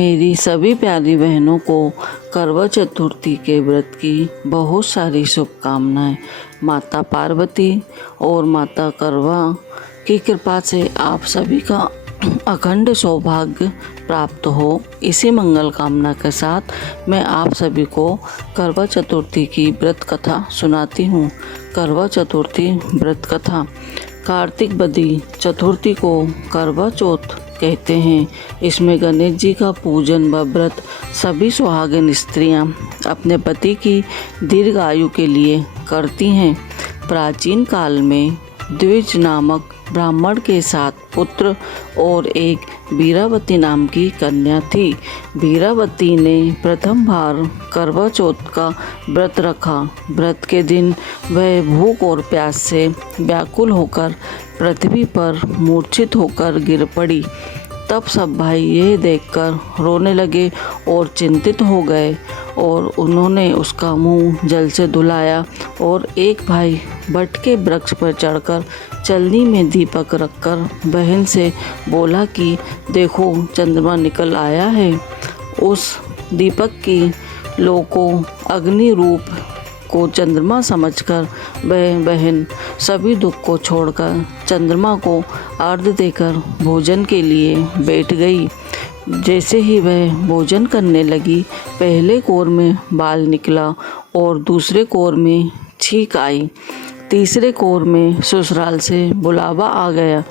मेरी सभी प्यारी बहनों को करवा चतुर्थी के व्रत की बहुत सारी शुभकामनाएं। माता पार्वती और माता करवा की कृपा से आप सभी का अखंड सौभाग्य प्राप्त हो। इसी मंगल कामना के साथ मैं आप सभी को करवा चतुर्थी की व्रत कथा सुनाती हूँ। करवा चतुर्थी व्रत कथा। कार्तिक बदी चतुर्थी को करवा चौथ कहते हैं। इसमें गणेश जी का पूजन व व्रत सभी सुहागिन स्त्रियां अपने पति की दीर्घ आयु के लिए करती हैं। प्राचीन काल में द्विज नामक ब्राह्मण के 7 पुत्र और एक बीरावती नाम की कन्या थी। बीरावती ने प्रथम बार करवा चौथ का व्रत रखा। व्रत के दिन वह भूख और प्यास से व्याकुल होकर पृथ्वी पर मूर्छित होकर गिर पड़ी। तब सब भाई यह देखकर रोने लगे और चिंतित हो गए और उन्होंने उसका मुंह जल से धुलाया और एक भाई बट के वृक्ष पर चढ़कर चलनी में दीपक रखकर बहन से बोला कि देखो चंद्रमा निकल आया है। उस दीपक की लौ को अग्नि रूप को चंद्रमा समझकर वह बहन सभी दुख को छोड़कर चंद्रमा को अर्घ्य देकर भोजन के लिए बैठ गई। जैसे ही वह भोजन करने लगी, पहले कोर में बाल निकला और दूसरे कोर में छींक आई। तीसरे कोर में ससुराल से बुलावा आ गया।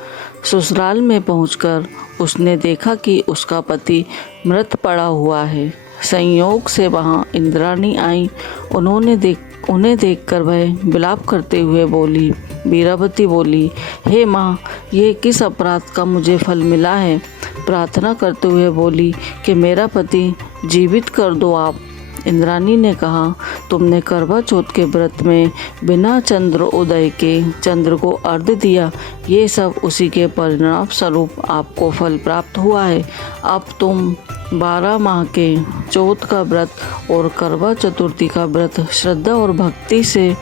ससुराल में पहुंचकर उसने देखा कि उसका पति मृत पड़ा हुआ है। संयोग से वहां इंद्राणी आई। उन्हें देखकर वह विलाप करते हुए बोली। बीरावती बोली, हे माँ, ये किस अपराध का मुझे फल मिला है? प्रार्थना करते हुए बोली कि मेरा पति जीवित कर दो आप। इंद्राणी ने कहा, तुमने करवा चौथ के व्रत में बिना चंद्र उदय के चंद्र को अर्घ्य दिया, ये सब उसी के परिणाम स्वरूप आपको फल प्राप्त हुआ है। अब तुम 12 माह के चौथ का व्रत और करवा चतुर्थी का व्रत श्रद्धा और भक्ति से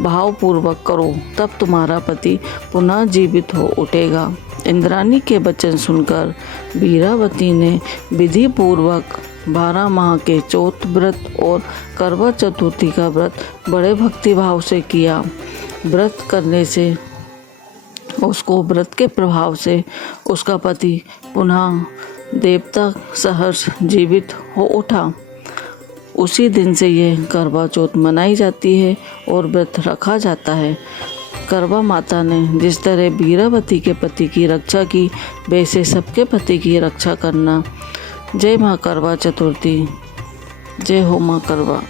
भावपूर्वक करो, तब तुम्हारा पति पुनः जीवित हो उठेगा। इंद्राणी के वचन सुनकर बीरावती ने विधि पूर्वक 12 माह के चौथ व्रत और करवा चतुर्थी का व्रत बड़े भक्तिभाव से किया। व्रत करने से उसको व्रत के प्रभाव से उसका पति पुनः देवता सहर्ष जीवित हो उठा। उसी दिन से यह करवा चौथ मनाई जाती है और व्रत रखा जाता है। करवा माता ने जिस तरह बीरावती के पति की रक्षा की, वैसे सबके पति की रक्षा करना। जय माँ करवा चतुर्थी। जय हो माँ करवा।